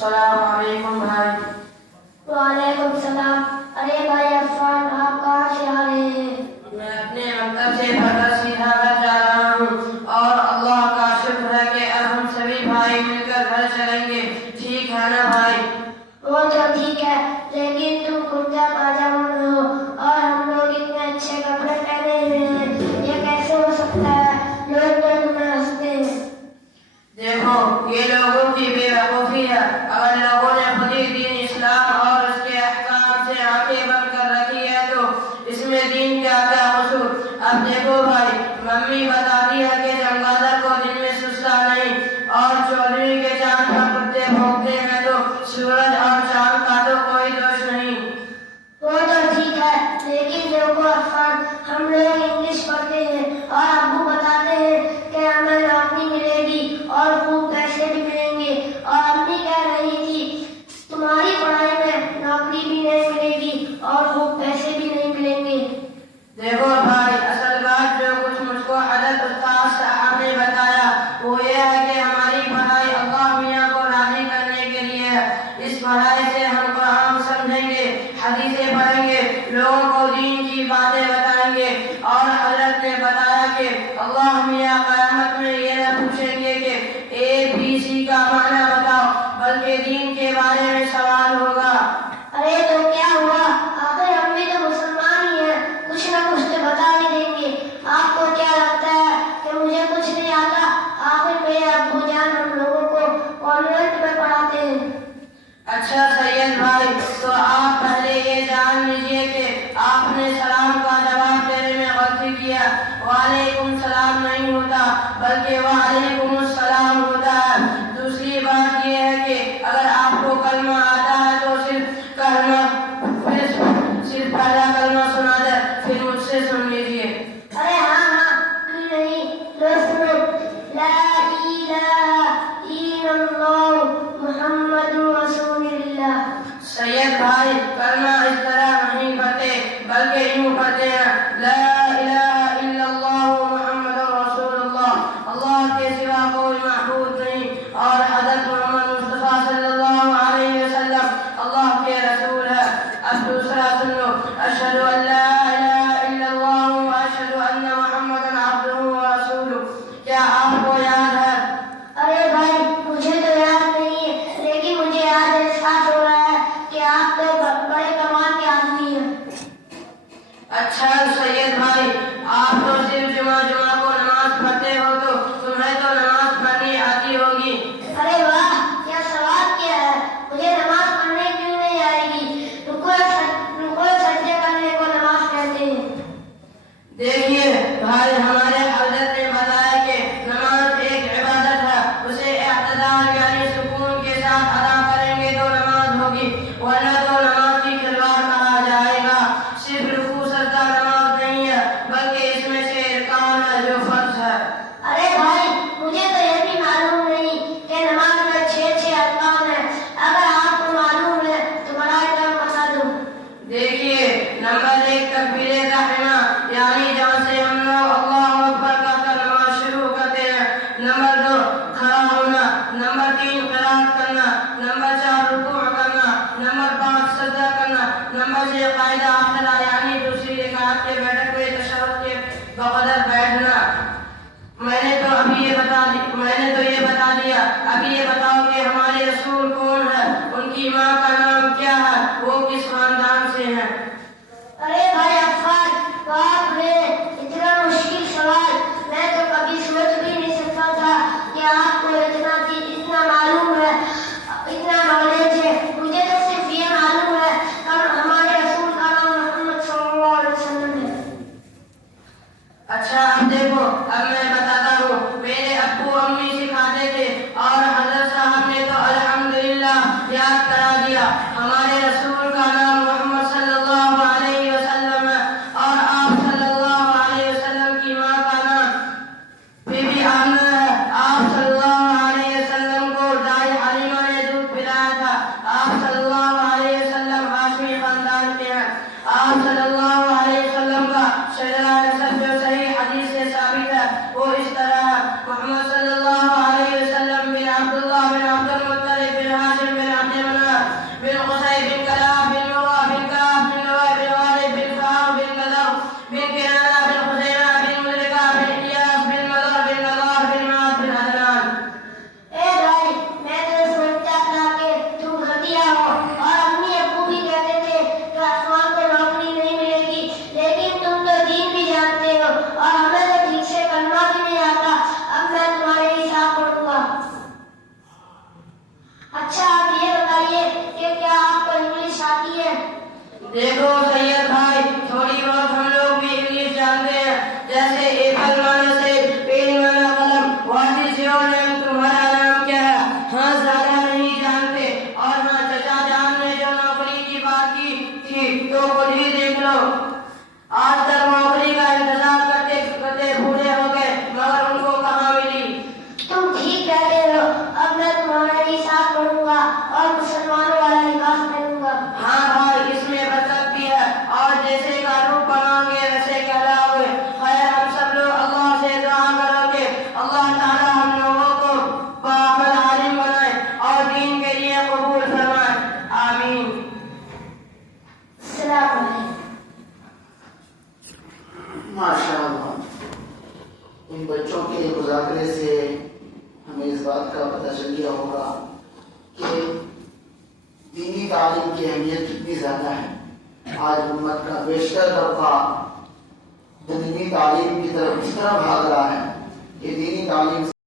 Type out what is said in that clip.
السلام علیکم بھائی۔ وعلیکم السلام۔ ارے بھائی عفان، آپ کہاں سے آ رہے ہیں؟ میں اپنے مکتب سے پڑھ کر سیدھا گھر جا رہا ہوں، اور اللہ کا شکر ہے کہ اب ہم سبھی بھائی مل کر گھر چلیں گے۔ ٹھیک ہے نا بھائی؟ وہ تو ٹھیک ہے، لیکن تم کرتا پاجامہ میں ہو اور ہم لوگ اتنے اچھے کپڑے پہنے ہوئے ہیں، یہ کیسے ہو سکتا ہے؟ لوگ تو تمہیں ہنستے ہیں۔ دیکھو، یہ لوگوں کی بے وقوفی ہے۔ اگر لوگوں نے خود ہی دین اسلام اور اس کے احکام سے آنکھیں بند کر رکھی ہے تو اس میں دین کا کیا قصور؟ اب دیکھو بھائی، ممی بتاتی ہے کہ چمگادر کو دن میں سستا نہیں، اور چودھری کے چاند پر کتے بھونکتے ہیں تو سورج اور چاند کا تو کوئی دوش نہیں۔ وہ تو ٹھیک ہے، لیکن دیکھو عفان، ہم لوگ انگلش پڑھتے ہیں اور ابو بتاتے ہیں کہ ہمیں نوکری ملے گی اور خوب پیسے بھی ملیں گے، اور امی کہہ رہی تھی تمہاری پڑھائی میں نوکری بھی نہیں ملے گی اور خوب پیسے بھی نہیں ملیں گے۔ دیکھو بھائی، اصل بات جو کچھ مجھ کو حضرت استاد صاحب نے بتایا وہ یہ ہے کہ ہماری پڑھائی اللہ میاں کو راضی کرنے کے لیے ہے۔ اس پڑھائی سے ہم قرآن سمجھیں گے، حدیثیں پڑھیں گے، لوگوں کو دین کی باتیں بتائیں گے، اور حضرت نے بتایا کہ اللہ میاں قیامت میں یہ نہ پوچھیں گے کہ ABC کا معنی بتاؤ، بلکہ دین کے بارے میں سوال ہوگا۔ ارے تو کیا ہوا، آخر ہم بھی تو مسلمان ہی ہیں، کچھ نہ کچھ تو بتا ہی دیں گے۔ آپ کو کیا لگتا ہے کہ مجھے کچھ نہیں آتا؟ آخر میرے ابو جان ہم لوگوں کو کانوینٹ میں پڑھاتے ہیں۔ اچھا سید بھائی، تو آپ پہلے یہ جان لیجئے کہ آپ نے سلام کا جواب دینے میں غلطی کیا۔ وعلیکم السلام نہیں ہوتا، بلکہ وعلیکم السلام ہوتا ہے۔ دوسری بات یہ ہے کہ اگر آپ کو کلمہ آتا ہے تو صرف پہلا کلمہ سنا دے، پھر مجھ سے سن لیجئے۔ ارے ہاں، کیوں نہیں، تو سنو، لا الہ الا اللہ محمد رسول اللہ۔ سید بھائی، کلمہ اس طرح نہیں پڑھتے بلکہ یوں پڑھتے ہیں، لا الہ الا اللہ محمد رسول اللہ، اللہ کے سوا کوئی معبود نہیں، اور حضرت محمد مصطفیٰ صلی اللہ علیہ وسلم اللہ کے رسول ہے۔ اب دوسرا سن لو، اشہد ان لا الہ الا اللہ واشہد ان محمد عبدہ ورسولہ۔ کیا آپ کو یاد ہے؟ ارے بھائی، مجھے تو یاد نہیں ہے، لیکن مجھے آج احساس ہو رہا ہے کہ آپ تو بڑے کمال کے آدمی ہیں۔ اچھا سید بھائی، آپ تو صرف جمعہ کو نماز پڑھتے ہو، تو تمہیں تو نماز پڑھنی آتی ہوگی۔ ارے واہ، کیا سوال کیا ہے، مجھے نماز پڑھنے کیوں نہیں آئے گی؟ رکوع سجدے کرنے کو نماز کہتے ہیں۔ دیکھیے بھائی، ہمارے حضرت نے بتایا کہ نماز ایک عبادت ہے، اسے اعتدال یعنی سکون کے ساتھ ادا کریں گے تو نماز ہوگی، ورنہ تو نماز کی کھلواڑ کہا جائے گا۔ صرف رکوع سجدہ نماز نہیں ہے، بلکہ اس میں سے ارکان ہے جو فرض ہے۔ ارے بھائی، مجھے تو یہ بھی معلوم نہیں کہ نماز میں 6 ارکان ہیں، اگر آپ کو معلوم ہے تو برائے کرم بتا دو۔ دیکھیے، نمبر 1 تکبیر تحریمہ، یعنی جہاں سے ہم لوگ اللہ اکبر کہہ کر نماز شروع کرتے ہیں۔ نمبر 2 کھڑا ہونا، نمبر 3 قرات کرنا، نمبر 4 رکوع کرنا، نمبر 5 سجدہ کرنا، نمبر 6 قاعدہ آخرہ یعنی دوسری رکعت کے بیٹھک میں تشہد کے بقدر بیٹھنا۔ میں نے تو یہ بتا دیا، ابھی یہ بتاؤ کہ ہمارے رسول کون ہے، ان کی ماں کا نام کیا ہے، وہ کس خاندان سے ہیں؟ ارے بھائی عفان، آج تک نوکری کا انتظار کرتے کرتے بوڑھے ہو گئے مگر ان کو کہاں ملی؟ تم ٹھیک کہتے ہو، اب میں تمہارا ہی ساتھ پڑھوں گا اور مسلمانوں والا لباس پہنوں گا۔ ہاں بھائی، اس میں برکت بھی ہے، اور جیسے کا روپ بناؤ گے ویسے کہلاؤ گے۔ خیر، ہم سب لوگ اللہ سے دعا کرو گے اللہ تعالی ہم لوگوں کو باعمل عالم بنائے اور دین کے لیے قبول فرمائے، آمین۔ السلام علیکم۔ ماشاء اللہ، ان بچوں کے مذاکرے سے ہمیں اس بات کا پتہ چل گیا ہوگا کہ دینی تعلیم کی اہمیت کتنی زیادہ ہے۔ آج امت کا بیشتر طبقہ دینی تعلیم کی طرف اس طرح بھاگ رہا ہے کہ دینی تعلیم